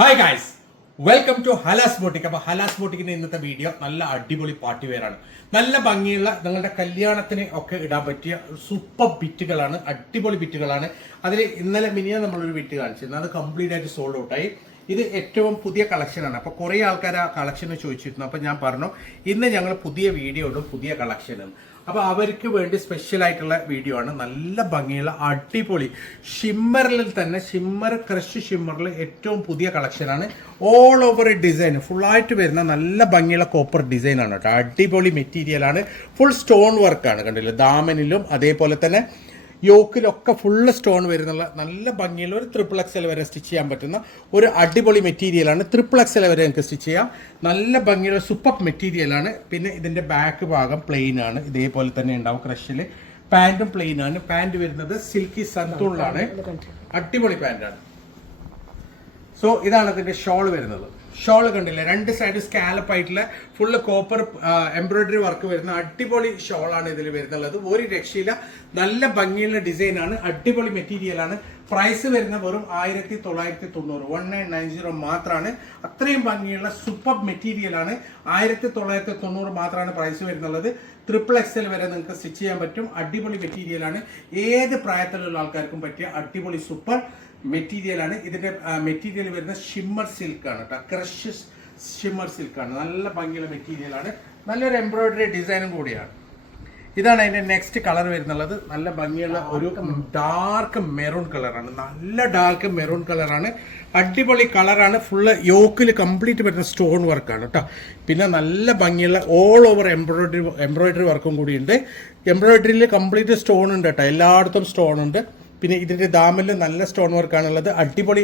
Hi guys, welcome to Hala's boutique. അപ്പോൾ ഹലാസ് ബോട്ടിക്കിന്റെ ഇന്നത്തെ video നല്ല അടിപൊളി പാർട്ടി വെയറാണ്. നല്ല ഭംഗിയുള്ള നിങ്ങളുടെ കല്യാണത്തിന് ഒക്കെ ഇടാൻ പറ്റിയ സൂപ്പർ ബിറ്റുകളാണ്, അടിപൊളി ബിറ്റുകളാണ്. അതിൽ ഇന്നലെ നമ്മളൊരു ബിറ്റ് കാണിച്ചിരുന്നു, അത് കംപ്ലീറ്റ് ആയിട്ട് സോൾഡ് ഔട്ടായി. ഇത് ഏറ്റവും പുതിയ കളക്ഷനാണ്. അപ്പോൾ കുറേ ആൾക്കാർ ആ കളക്ഷന് ചോദിച്ചിരുന്നു. അപ്പോൾ ഞാൻ പറഞ്ഞു ഇന്ന് ഞങ്ങൾ പുതിയ വീഡിയോ ഇടും, പുതിയ കളക്ഷനാണ്. അപ്പോൾ അവർക്ക് വേണ്ടി സ്പെഷ്യൽ ആയിട്ടുള്ള വീഡിയോ ആണ്. നല്ല ഭംഗിയുള്ള അടിപൊളി ഷിമ്മറിൽ തന്നെ ക്രഷ് ഷിമ്മറിൽ ഏറ്റവും പുതിയ കളക്ഷനാണ്. ഓൾ ഓവർ ഡിസൈൻ ഫുള്ളായിട്ട് വരുന്ന നല്ല ഭംഗിയുള്ള കോപ്പർ ഡിസൈനാണ് കേട്ടോ. അടിപൊളി മെറ്റീരിയലാണ്, ഫുൾ സ്റ്റോൺ വർക്കാണ്. കണ്ടില്ല, ദാമനിലും അതേപോലെ തന്നെ യോക്കിലൊക്കെ ഫുള്ള് സ്റ്റോൺ വരുന്നുള്ള നല്ല ഭംഗിയുള്ള ഒരു XXL വരെ സ്റ്റിച്ച് ചെയ്യാൻ പറ്റുന്ന ഒരു അടിപൊളി മെറ്റീരിയലാണ്. XXL വരെ നമുക്ക് സ്റ്റിച്ച് ചെയ്യാം. നല്ല ഭംഗിയുള്ള സൂപ്പർ മെറ്റീരിയലാണ്. പിന്നെ ഇതിൻ്റെ ബാക്ക് ഭാഗം പ്ലെയിൻ ആണ്, ഇതേപോലെ തന്നെ ഉണ്ടാവും. ക്രഷിൽ പാൻറ്റും പ്ലെയിൻ ആണ്. പാൻറ് വരുന്നത് സിൽക്കി സന്തൂണിലാണ്, അടിപൊളി പാൻറ്റാണ്. സോ ഇതാണ് ഇതിൻ്റെ ഷോൾ വരുന്നത്. ഷോൾ കണ്ടില്ല, രണ്ട് സൈഡ് സ്കാലപ്പ് ആയിട്ടുള്ള ഫുള്ള് കോപ്പർ എംബ്രോയിഡറി വർക്ക് വരുന്ന അടിപൊളി ഷോളാണ് ഇതിൽ വരുന്നുള്ളത്. ഒരു രക്ഷയില്ല, നല്ല ഭംഗിയുള്ള ഡിസൈനാണ്, അടിപൊളി മെറ്റീരിയലാണ്. പ്രൈസ് വരുന്ന വെറും 1990, 1990 മാത്രമാണ്. അത്രയും ഭംഗിയുള്ള സൂപ്പർ മെറ്റീരിയലാണ്. 1990 മാത്രമാണ് പ്രൈസ് വരുന്നുള്ളത്. XXL വരെ നിങ്ങൾക്ക് സ്റ്റിച്ച് ചെയ്യാൻ പറ്റും. അടിപൊളി മെറ്റീരിയലാണ്, ഏത് പ്രായത്തിലുള്ള ആൾക്കാർക്കും പറ്റിയ അടിപൊളി സൂപ്പർ മെറ്റീരിയലാണ്. ഇതിന്റെ മെറ്റീരിയൽ വരുന്ന ഷിമ്മർ സിൽക്കാണ് കേട്ടോ, ക്രഷ് ഷിമ്മർ സിൽക്കാണ്. നല്ല ഭംഗിയുള്ള മെറ്റീരിയലാണ്, നല്ലൊരു എംബ്രോയിഡറി ഡിസൈനും കൂടിയാണ്. ഇതാണ് അതിന്റെ നെക്സ്റ്റ് കളർ വരുന്നുള്ളത്. നല്ല ഭംഗിയുള്ള ഒരു ഡാർക്ക് മെറൂൺ കളറാണ്, നല്ല ഡാർക്ക് മെറൂൺ കളറാണ്. അടിപൊളി കളറാണ്. ഫുള്ള് യോക്കിൽ കംപ്ലീറ്റ് വരുന്ന സ്റ്റോൺ വർക്കാണ് കേട്ടോ. പിന്നെ നല്ല ഭംഗിയുള്ള ഓൾ ഓവർ എംബ്രോയിഡറി വർക്കും കൂടിയുണ്ട്. എംബ്രോയിഡറിയിൽ കംപ്ലീറ്റ് സ്റ്റോൺ ഉണ്ട് കേട്ടോ, എല്ലായിടത്തും സ്റ്റോൺ ഉണ്ട്. പിന്നെ ഇതിൻ്റെ ദാമിൽ നല്ല സ്റ്റോൺ വർക്കാണുള്ളത്. അടിപൊളി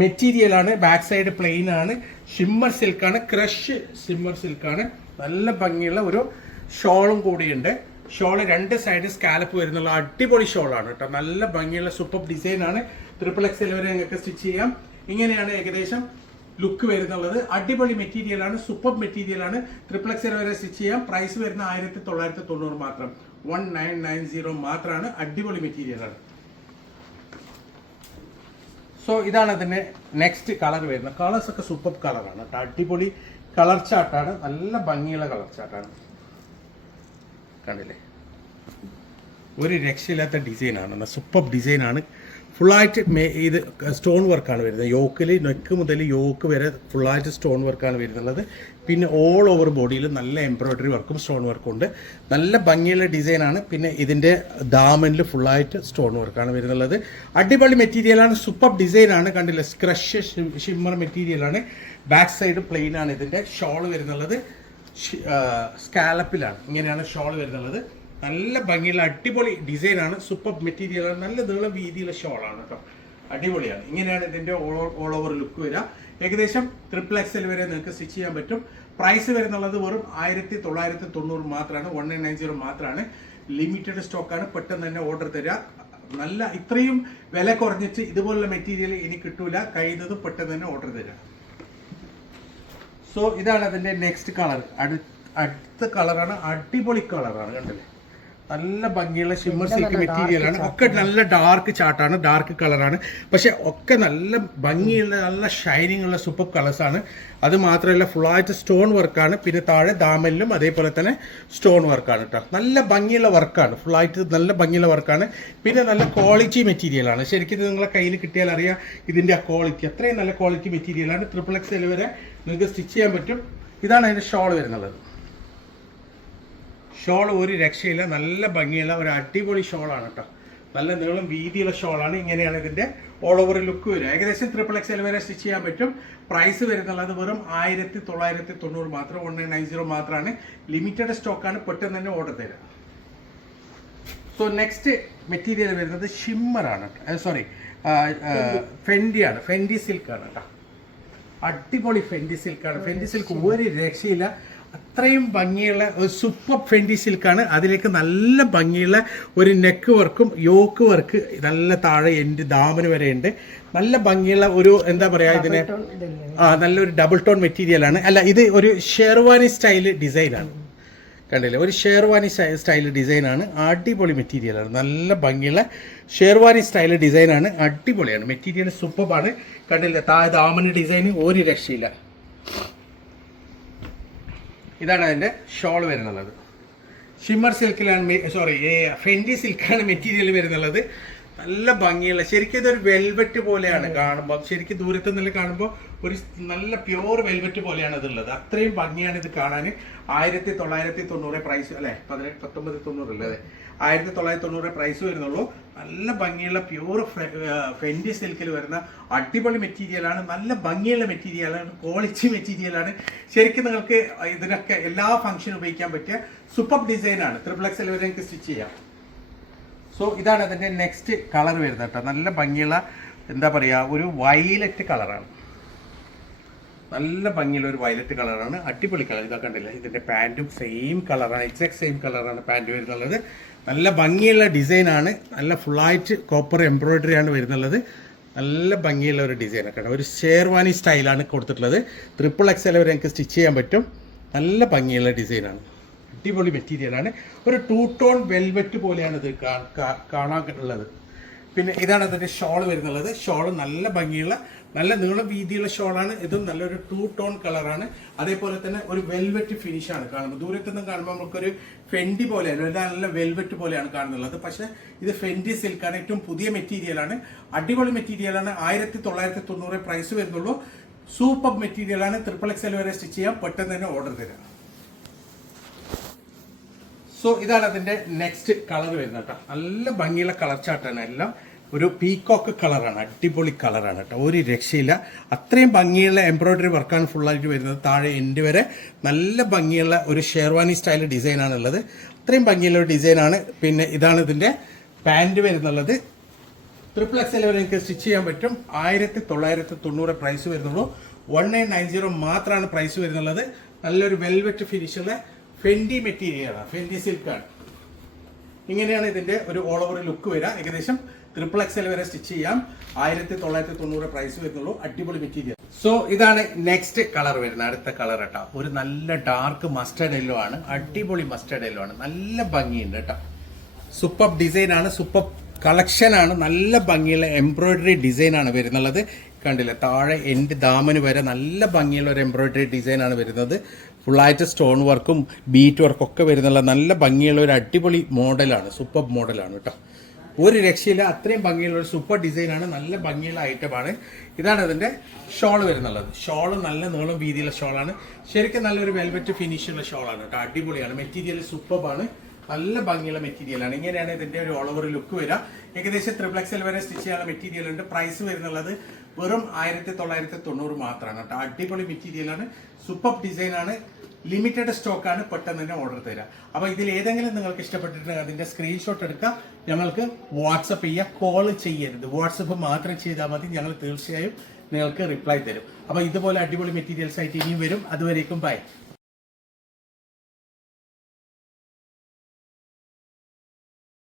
മെറ്റീരിയലാണ്. ബാക്ക് സൈഡ് പ്ലെയിൻ ആണ്, ഷിമ്മർ സിൽക്കാണ്, ക്രഷ് ഷിമ്മർ സിൽക്കാണ്. നല്ല ഭംഗിയുള്ള ഒരു ഷോളും കൂടിയുണ്ട്. ഷോള് രണ്ട് സൈഡ് സ്കാലപ്പ് വരുന്നുള്ള അടിപൊളി ഷോളാണ് കേട്ടോ. നല്ല ഭംഗിയുള്ള സൂപ്പർ ഡിസൈനാണ്. XXL വരെ നിങ്ങൾക്ക് സ്റ്റിച്ച് ചെയ്യാം. ഇങ്ങനെയാണ് ഏകദേശം ലുക്ക് വരുന്നുള്ളത്. അടിപൊളി മെറ്റീരിയലാണ്, സൂപ്പർ മെറ്റീരിയലാണ്. XXL വരെ സ്റ്റിച്ച് ചെയ്യാം. പ്രൈസ് വരുന്ന 1990 മാത്രം, 1990 മാത്രമാണ്. അടിപൊളി മെറ്റീരിയലാണ്. സോ ഇതാണ് അതിൻ്റെ നെക്സ്റ്റ് കളർ വരുന്നത്. കളേഴ്സ് ഒക്കെ സൂപ്പർ കളറാണ് കേട്ടോ, അടിപൊളി കളർ ചാർട്ടാണ്, നല്ല ഭംഗിയുള്ള കളർ ചാർട്ടാണ്. കണ്ടില്ലേ, ഒരു രക്ഷയില്ലാത്ത ഡിസൈനാണ്, സൂപ്പർ ഡിസൈനാണ്. ഫുള്ളായിട്ട് ഇത് സ്റ്റോൺ വർക്കാണ് വരുന്നത്. യോക്കിൽ നെക്ക് മുതൽ യോക്ക് വരെ ഫുള്ളായിട്ട് സ്റ്റോൺ വർക്കാണ് വരുന്നുള്ളത്. പിന്നെ ഓൾ ഓവർ ബോഡിയിൽ നല്ല എംബ്രോയിഡറി വർക്കും സ്റ്റോൺ വർക്കും ഉണ്ട്. നല്ല ഭംഗിയുള്ള ഡിസൈനാണ്. പിന്നെ ഇതിൻ്റെ ദാമനിൽ ഫുള്ളായിട്ട് സ്റ്റോൺ വർക്കാണ് വരുന്നുള്ളത്. അടിപൊളി മെറ്റീരിയലാണ്, സൂപ്പർ ഡിസൈനാണ്. കണ്ടില്ല, ക്രഷ് ഷിമ്മർ മെറ്റീരിയലാണ്. ബാക്ക് സൈഡ് പ്ലെയിൻ ആണ്. ഇതിൻ്റെ ഷോൾ വരുന്നുള്ളത് സ്കാലപ്പിലാണ്. ഇങ്ങനെയാണ് ഷോൾ വരുന്നുള്ളത്. നല്ല ഭംഗിയുള്ള അടിപൊളി ഡിസൈനാണ്, സൂപ്പർ മെറ്റീരിയലാണ്. നല്ല നീളം വീതിയുള്ള ഷോളാണ് കേട്ടോ, അടിപൊളിയാണ്. ഇങ്ങനെയാണ് ഇതിൻ്റെ ഓൾ ഓവർ ലുക്ക് വരിക. ഏകദേശം XXL വരെ നിങ്ങൾക്ക് സ്റ്റിച്ച് ചെയ്യാൻ പറ്റും. പ്രൈസ് വരുന്നുള്ളത് വെറും 1990 മാത്രമാണ്, 1990 മാത്രമാണ്. ലിമിറ്റഡ് സ്റ്റോക്കാണ്, പെട്ടെന്ന് തന്നെ ഓർഡർ തരിക. നല്ല ഇത്രയും വില കുറഞ്ഞിട്ട് ഇതുപോലുള്ള മെറ്റീരിയൽ ഇനി കിട്ടൂല, കഴിയുന്നതും പെട്ടെന്ന് തന്നെ ഓർഡർ തരിക. സോ ഇതാണ് അതിൻ്റെ നെക്സ്റ്റ് കളർ. അടുത്ത കളറാണ്, അടിപൊളി കളറാണ്. കണ്ടില്ലേ, നല്ല ഭംഗിയുള്ള ഷിമ്മർ സിൽക്ക് മെറ്റീരിയലാണ്. ഒക്കെ നല്ല ഡാർക്ക് ചാർട്ടാണ്, ഡാർക്ക് കളറാണ്. പക്ഷെ ഒക്കെ നല്ല ഭംഗിയുള്ള നല്ല ഷൈനിങ് ഉള്ള സൂപ്പർ കളേഴ്സാണ്. അത് മാത്രമല്ല ഫുള്ളായിട്ട് സ്റ്റോൺ വർക്കാണ്. പിന്നെ താഴെ ദാമനിലും അതേപോലെ തന്നെ സ്റ്റോൺ വർക്കാണ് കേട്ടോ. നല്ല ഭംഗിയുള്ള വർക്കാണ്, ഫുള്ളായിട്ട് നല്ല ഭംഗിയുള്ള വർക്കാണ്. പിന്നെ നല്ല ക്വാളിറ്റി മെറ്റീരിയലാണ്. ശരിക്കും ഇത് നിങ്ങളെ കയ്യിൽ കിട്ടിയാൽ അറിയാം ഇതിൻ്റെ ആ ക്വാളിറ്റി, അത്രയും നല്ല ക്വാളിറ്റി മെറ്റീരിയലാണ്. XXL വരെ നിങ്ങൾക്ക് സ്റ്റിച്ച് ചെയ്യാൻ പറ്റും. ഇതാണ് അതിൻ്റെ ഷോൾ വരുന്നത്. ഷോൾ ഒരു രക്ഷയില്ല, നല്ല ഭംഗിയുള്ള ഒരു അടിപൊളി ഷോളാണ് കേട്ടോ. നല്ല നീളം വീതിയുള്ള ഷോളാണ്. ഇങ്ങനെയാണ് ഇതിൻ്റെ ഓൾ ഓവർ ലുക്ക് വരിക. ഏകദേശം XXL വരെ സ്റ്റിച്ച് ചെയ്യാൻ പറ്റും. പ്രൈസ് വരുന്നുള്ളത് വെറും 1990 മാത്രം, 1990 മാത്രമാണ്. ലിമിറ്റഡ് സ്റ്റോക്കാണ്, പെട്ടെന്ന് തന്നെ ഓർഡർ തരാം. സോ നെക്സ്റ്റ് മെറ്റീരിയൽ വരുന്നത് ഷിമ്മറാണ്, സോറി ഫെൻഡിയാണ്, ഫെൻഡി സിൽക്കാണ് കേട്ടോ. അടിപൊളി ഫെൻഡി സിൽക്കാണ്. ഫെൻഡി സിൽക്ക് ഒരു രക്ഷയില്ല, അത്രയും ഭംഗിയുള്ള ഒരു സൂപ്പർ ഫെൻഡി സിൽക്കാണ്. അതിലേക്ക് നല്ല ഭംഗിയുള്ള ഒരു നെക്ക് വർക്കും യോക്ക് വർക്ക് നല്ല താഴെ എൻ്റെ ദാമന് വരെ ഉണ്ട്. നല്ല ഭംഗിയുള്ള ഒരു എന്താ പറയുക ഇതിന്, നല്ലൊരു ഡബിൾ ടോൺ മെറ്റീരിയലാണ്. അല്ല, ഇത് ഒരു ഷെർവാനി സ്റ്റൈൽ ഡിസൈനാണ്. കണ്ടില്ലേ, ഒരു ഷേർവാനി സ്റ്റൈൽ ഡിസൈനാണ്, അടിപൊളി മെറ്റീരിയലാണ്, നല്ല ഭംഗിയുള്ള ഷേർവാനി സ്റ്റൈൽ ഡിസൈനാണ്, അടിപൊളിയാണ്, മെറ്റീരിയൽ സൂപ്പറാണ്. കണ്ടില്ലേ, താഴെ ദാമന് ഡിസൈൻ ഒരു രക്ഷയില്ല. ഇതാണ് അതിൻ്റെ ഷോൾ വരുന്നുള്ളത്. ഷിമ്മർ സിൽക്കിലാണ്, ഫെൻഡി സിൽക്കാണ് മെറ്റീരിയൽ വരുന്നുള്ളത്. നല്ല ഭംഗിയുള്ള, ശരിക്കും ഇതൊരു വെൽവെറ്റ് പോലെയാണ് കാണുമ്പോൾ, ശരിക്കും ദൂരത്തു നിന്ന് കാണുമ്പോൾ ഒരു നല്ല പ്യൂർ വെൽവെറ്റ് പോലെയാണ് ഇതുള്ളത്. അത്രയും ഭംഗിയാണ് ഇത് കാണാൻ. 1990 പ്രൈസ് അല്ലേ, 1990 അല്ലേ, അതെ 1990 പ്രൈസ് വരുന്നുള്ളൂ. നല്ല ഭംഗിയുള്ള പ്യൂർ ഫെൻഡി സിൽക്കിൽ വരുന്ന അടിപൊളി മെറ്റീരിയലാണ്, നല്ല ഭംഗിയുള്ള മെറ്റീരിയലാണ്, ക്വാളിറ്റി മെറ്റീരിയലാണ്. ശരിക്കും നിങ്ങൾക്ക് ഇതിനൊക്കെ എല്ലാ ഫംഗ്ഷനും ഉപയോഗിക്കാൻ പറ്റിയ സൂപ്പർ ഡിസൈനാണ്. XXL വരെ നിങ്ങൾക്ക് സ്റ്റിച്ച് ചെയ്യാം. സോ ഇതാണ് അതിൻ്റെ നെക്സ്റ്റ് കളർ വരുന്നത് കേട്ടോ. നല്ല ഭംഗിയുള്ള, എന്താ പറയുക, ഒരു വയലറ്റ് കളറാണ്, നല്ല ഭംഗിയുള്ള ഒരു വയലറ്റ് കളറാണ്, അടിപൊളി കളർ. ഇതൊക്കെ കണ്ടില്ല, ഇതിൻ്റെ പാൻറ്റും സെയിം കളറാണ്, എക്സാക്ട് സെയിം കളറാണ് പാൻറ്റ് വരുന്നുള്ളത്. നല്ല ഭംഗിയുള്ള ഡിസൈനാണ്, നല്ല ഫുള്ളായിട്ട് കോപ്പർ എംബ്രോയിഡറി ആണ് വരുന്നുള്ളത്. നല്ല ഭംഗിയുള്ള ഒരു ഡിസൈനൊക്കെ ആണ്, ഒരു ഷേർവാനി സ്റ്റൈലാണ് കൊടുത്തിട്ടുള്ളത്. XXL വരെ എനിക്ക് സ്റ്റിച്ച് ചെയ്യാൻ പറ്റും. നല്ല ഭംഗിയുള്ള ഡിസൈനാണ്, അടിപൊളി മെറ്റീരിയലാണ്. ഒരു 2 ടോൺ വെൽവെറ്റ് പോലെയാണ് ഇത് കാണാനുള്ളത്. പിന്നെ ഇതാണ് അതിൻ്റെ ഷോൾ വരുന്നുള്ളത്. ഷോൾ നല്ല ഭംഗിയുള്ള, നല്ല നീളം വീതിയുള്ള ഷോളാണ്. ഇതും നല്ലൊരു 2 ടോൺ കളറാണ്. അതേപോലെ തന്നെ ഒരു വെൽവെറ്റ് ഫിനിഷാണ് കാണുമ്പോൾ. ദൂരത്തു നിന്ന് കാണുമ്പോൾ നമുക്കൊരു ഫെൻഡി പോലെയാണ്, നല്ല വെൽവെറ്റ് പോലെയാണ് കാണുന്നുള്ളത്. പക്ഷേ ഇത് ഫെൻഡി സിൽക്കാണ്, ഏറ്റവും പുതിയ മെറ്റീരിയലാണ്, അടിപൊളി മെറ്റീരിയലാണ്. 1990 പ്രൈസ് വരുന്നുള്ളൂ. സൂപ്പർ മെറ്റീരിയലാണ്. XXL വരെ സ്റ്റിച്ച് ചെയ്യാം, പെട്ടെന്ന് തന്നെ ഓർഡർ തരാം. സോ ഇതാണ് അതിൻ്റെ നെക്സ്റ്റ് കളർ വരുന്നത് കേട്ടോ. നല്ല ഭംഗിയുള്ള കളർ ചാർട്ടാണ്, എല്ലാം ഒരു പീകോക്ക് കളറാണ്, അടിപൊളി കളറാണ് കേട്ടോ, ഒരു രക്ഷയില്ല. അത്രയും ഭംഗിയുള്ള എംബ്രോയിഡറി വർക്കാണ് ഫുള്ളായിട്ട് വരുന്നത്. താഴെ എൻഡ് വരെ നല്ല ഭംഗിയുള്ള ഒരു ഷേർവാനി സ്റ്റൈൽ ഡിസൈനാണുള്ളത്. അത്രയും ഭംഗിയുള്ള ഒരു ഡിസൈനാണ്. പിന്നെ ഇതാണ് ഇതിൻ്റെ പാൻറ് വരുന്നുള്ളത്. XXL വരെ എനിക്ക് സ്റ്റിച്ച് ചെയ്യാൻ പറ്റും. 1990 പ്രൈസ് വരുന്നുള്ളൂ. 1990 മാത്രമാണ് പ്രൈസ് വരുന്നുള്ളത്. നല്ലൊരു വെൽവെറ്റ് ഫിനിഷുള്ള ഫെൻഡി മെറ്റീരിയലാണ്, ഫെൻഡി സിൽക്കാണ്. ഇങ്ങനെയാണ് ഇതിൻ്റെ ഒരു ഓൾ ഓവർ ലുക്ക് വരിക. ഏകദേശം XXL വരെ സ്റ്റിച്ച് ചെയ്യാം. 1990 പ്രൈസ് വരുന്നുള്ളൂ. അടിപൊളി മെറ്റീരിയൽ. സോ ഇതാണ് നെക്സ്റ്റ് കളർ വരുന്നത്, അടുത്ത കളർ കേട്ടോ. ഒരു നല്ല ഡാർക്ക് മസ്റ്റർഡ് യെല്ലോ ആണ്, അടിപൊളി മസ്റ്റർഡ് യെല്ലോ ആണ്, നല്ല ഭംഗിയുണ്ട് കേട്ടോ. സൂപ്പർ ഡിസൈനാണ്, സൂപ്പർ കളക്ഷനാണ്, നല്ല ഭംഗിയുള്ള എംബ്രോയിഡറി ഡിസൈനാണ് വരുന്നുള്ളത്. കണ്ടില്ല, താഴെ എൻഡ് ദാമന് വരെ നല്ല ഭംഗിയുള്ള ഒരു എംബ്രോയിഡറി ഡിസൈനാണ് വരുന്നത്. ഫുള്ളായിട്ട് സ്റ്റോൺ വർക്കും ബീറ്റ് വർക്കും ഒക്കെ വരുന്നുള്ള നല്ല ഭംഗിയുള്ള ഒരു അടിപൊളി മോഡലാണ്, സൂപ്പർ മോഡലാണ് കേട്ടോ. ഒരു രക്ഷയില്ല, അത്രയും ഭംഗിയുള്ള ഒരു സൂപ്പർ ഡിസൈനാണ്, നല്ല ഭംഗിയുള്ള ഐറ്റമാണ്. ഇതാണ് അതിൻ്റെ ഷോൾ വരുന്നുള്ളത്. ഷോള് നല്ല നീളം വീതിയുള്ള ഷോളാണ്, ശരിക്കും നല്ലൊരു വെൽവെറ്റ് ഫിനിഷുള്ള ഷോളാണ് കേട്ടോ. അടിപൊളിയാണ്, മെറ്റീരിയൽ സൂപ്പറാണ്, നല്ല ഭംഗിയുള്ള മെറ്റീരിയലാണ്. ഇങ്ങനെയാണ് ഇതിൻ്റെ ഒരു ഓൾ ഓവർ ലുക്ക് വരിക. ഏകദേശം XXL വരെ സ്റ്റിച്ച് ചെയ്യാനുള്ള മെറ്റീരിയൽ ഉണ്ട്. പ്രൈസ് വരുന്നുള്ളത് വെറും 1990 മാത്രമാണ് കേട്ടോ. അടിപൊളി മെറ്റീരിയലാണ്, സൂപ്പർ ഡിസൈനാണ്, ലിമിറ്റഡ് സ്റ്റോക്കാണ്, പെട്ടെന്ന് തന്നെ ഓർഡർ തരാം. അപ്പോൾ ഇതിൽ ഏതെങ്കിലും നിങ്ങൾക്ക് ഇഷ്ടപ്പെട്ടിട്ടുണ്ടെങ്കിൽ അതിൻ്റെ സ്ക്രീൻഷോട്ട് എടുക്കുക, ഞങ്ങൾക്ക് വാട്സപ്പ് ചെയ്യുക, കോൾ ചെയ്യരുത്, വാട്സപ്പ് മാത്രം ചെയ്താൽ മതി. ഞങ്ങൾ തീർച്ചയായും നിങ്ങൾക്ക് റിപ്ലൈ തരും. അപ്പോൾ ഇതുപോലെ അടിപൊളി മെറ്റീരിയൽസ് ആയിട്ട് ഇനിയും വരും. അതുവരേക്കും ബൈ.